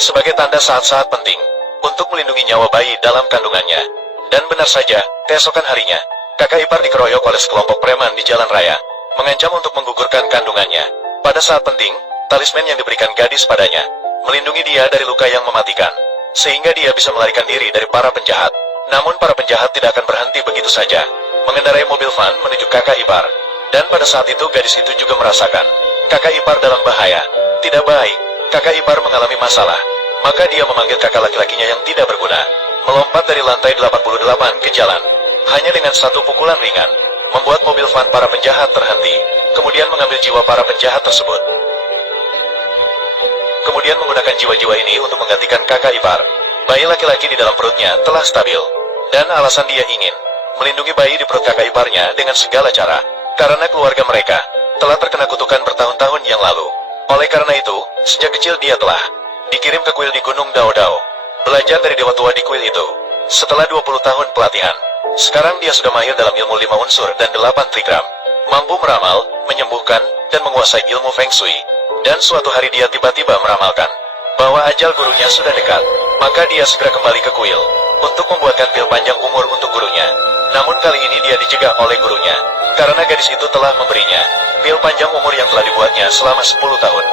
sebagai tanda saat-saat penting untuk melindungi nyawa bayi dalam kandungannya. Dan benar saja, keesokan harinya, kakak ipar dikeroyok oleh sekelompok preman di jalan raya, mengancam untuk menggugurkan kandungannya. Pada saat penting, talisman yang diberikan gadis padanya melindungi dia dari luka yang mematikan, sehingga dia bisa melarikan diri dari para penjahat. Namun para penjahat tidak akan berhenti begitu saja, mengendarai mobil van menuju kakak ipar. Dan pada saat itu gadis itu juga merasakan kakak ipar dalam bahaya. Tidak baik, kakak ipar mengalami masalah. Maka dia memanggil kakak laki-lakinya yang tidak berguna, melompat dari lantai 88 ke jalan. Hanya dengan satu pukulan ringan, membuat mobil van para penjahat terhenti, kemudian mengambil jiwa para penjahat tersebut. Kemudian menggunakan jiwa-jiwa ini untuk menggantikan kakak ipar. Bayi laki-laki di dalam perutnya telah stabil, dan alasan dia ingin melindungi bayi di perut kakak iparnya dengan segala cara, karena keluarga mereka telah terkena kutukan bertahun-tahun yang lalu. Oleh karena itu, sejak kecil dia telah dikirim ke kuil di Gunung Dao Dao, belajar dari dewa tua di kuil itu. Setelah 20 tahun pelatihan, sekarang dia sudah mahir dalam ilmu 5 unsur dan 8 trigram, mampu meramal, menyembuhkan, dan menguasai ilmu Feng Shui. Dan suatu hari dia tiba-tiba meramalkan bahwa ajal gurunya sudah dekat. Maka dia segera kembali ke kuil untuk membuatkan pil panjang umur untuk gurunya. Namun kali ini dia dicegah oleh gurunya, karena gadis itu telah memberinya pil panjang umur yang telah dibuatnya selama 10 tahun.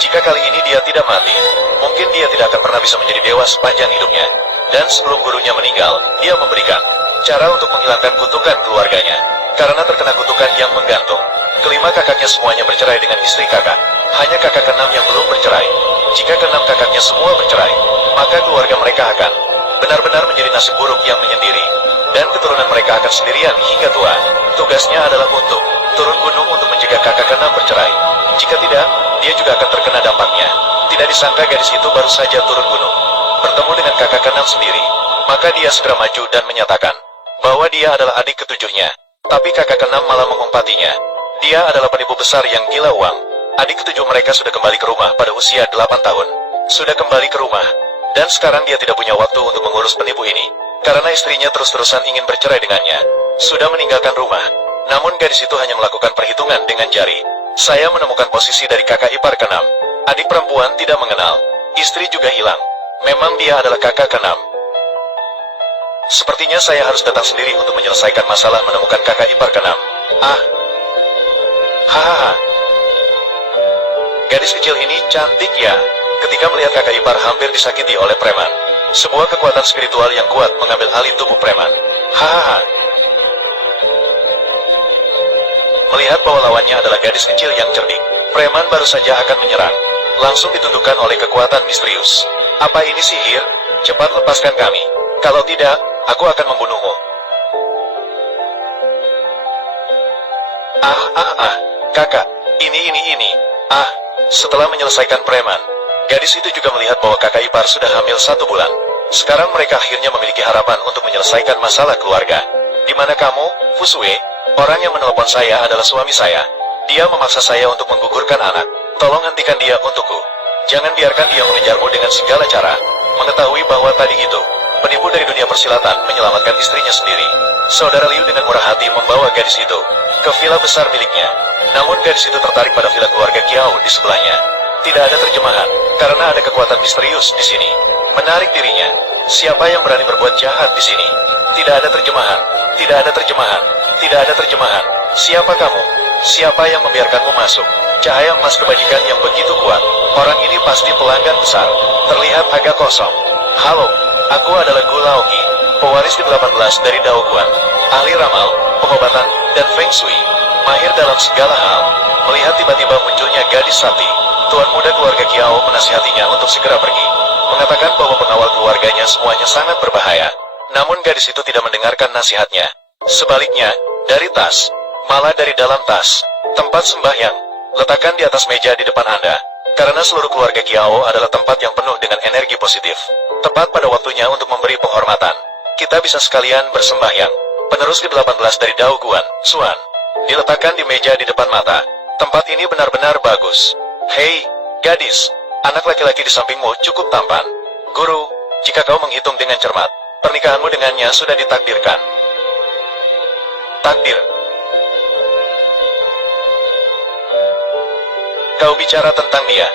Jika kali ini dia tidak mati, mungkin dia tidak akan pernah bisa menjadi dewa sepanjang hidupnya. Dan sebelum gurunya meninggal, dia memberikan cara untuk menghilangkan kutukan keluarganya, karena terkena kutukan yang menggantung. Kelima kakaknya semuanya bercerai dengan istri kakak. Hanya kakak keenam yang belum bercerai. Jika keenam kakaknya semua bercerai, maka keluarga mereka akan benar-benar menjadi nasib buruk yang menyendiri. Dan keturunan mereka akan sendirian hingga tua. Tugasnya adalah untuk turun gunung untuk mencegah kakak keenam bercerai. Jika tidak, dia juga akan terkena dampaknya. Tidak disangka gadis itu baru saja turun gunung, bertemu dengan kakak keenam sendiri. Maka dia segera maju dan menyatakan bahwa dia adalah adik ketujuhnya. Tapi kakak keenam malah mengumpatinya. Dia adalah penipu besar yang gila uang. Adik ketujuh mereka sudah kembali ke rumah pada usia 8 tahun. Sudah kembali ke rumah. Dan sekarang dia tidak punya waktu untuk mengurus penipu ini, karena istrinya terus-terusan ingin bercerai dengannya. Sudah meninggalkan rumah. Namun gadis itu hanya melakukan perhitungan dengan jari. Saya menemukan posisi dari kakak ipar keenam. Adik perempuan tidak mengenal. Istri juga hilang. Memang dia adalah kakak keenam. Sepertinya saya harus datang sendiri untuk menyelesaikan masalah menemukan kakak ipar keenam. Hahaha. Gadis kecil ini cantik ya. Ketika melihat kakak ipar hampir disakiti oleh preman, sebuah kekuatan spiritual yang kuat mengambil alih tubuh preman. Hahaha. Melihat bahwa lawannya adalah gadis kecil yang cerdik, preman baru saja akan menyerang. Langsung ditundukkan oleh kekuatan misterius. Apa ini sihir? Cepat lepaskan kami. Kalau tidak, aku akan membunuhmu. Kakak, ini. Setelah menyelesaikan preman, gadis itu juga melihat bahwa kakak ipar sudah hamil 1 bulan. Sekarang mereka akhirnya memiliki harapan untuk menyelesaikan masalah keluarga. Di mana kamu, Fusue? Orang yang menelepon saya adalah suami saya. Dia memaksa saya untuk menggugurkan anak. Tolong hentikan dia untukku. Jangan biarkan dia mengejarmu dengan segala cara. Mengetahui bahwa tadi itu penipu dari dunia persilatan menyelamatkan istrinya sendiri. Saudara Liu dengan murah hati membawa gadis itu ke villa besar miliknya. Namun gadis itu tertarik pada villa keluarga Kiao di sebelahnya. Tidak ada terjemahan, karena ada kekuatan misterius di sini menarik dirinya. Siapa yang berani berbuat jahat di sini? Tidak ada terjemahan. Tidak ada terjemahan. Tidak ada terjemahan. Siapa kamu? Siapa yang membiarkanmu masuk? Cahaya emas kebajikan yang begitu kuat. Orang ini pasti pelanggan besar. Terlihat agak kosong. Halo, aku adalah Gu Laoqi, pewaris ke-18 dari Dao Guan, ahli ramal, pengobatan, dan Feng Shui. Mahir dalam segala hal. Melihat tiba-tiba munculnya gadis sakti, tuan muda keluarga Kiao menasihatinya untuk segera pergi, mengatakan bahwa pengawal keluarganya semuanya sangat berbahaya. Namun gadis itu tidak mendengarkan nasihatnya. Sebaliknya, dari tas, malah dari dalam tas, tempat sembahyang, letakkan di atas meja di depan Anda. Karena seluruh keluarga Kiao adalah tempat yang penuh dengan energi positif. Tepat pada waktunya untuk memberi penghormatan. Kita bisa sekalian bersembahyang. Penerus ke-18 dari Dao Guan, Suan, diletakkan di meja di depan mata. Tempat ini benar-benar bagus. Hei, gadis, anak laki-laki di sampingmu cukup tampan. Guru, jika kau menghitung dengan cermat, pernikahanmu dengannya sudah ditakdirkan. Takdir. Kau bicara tentang dia.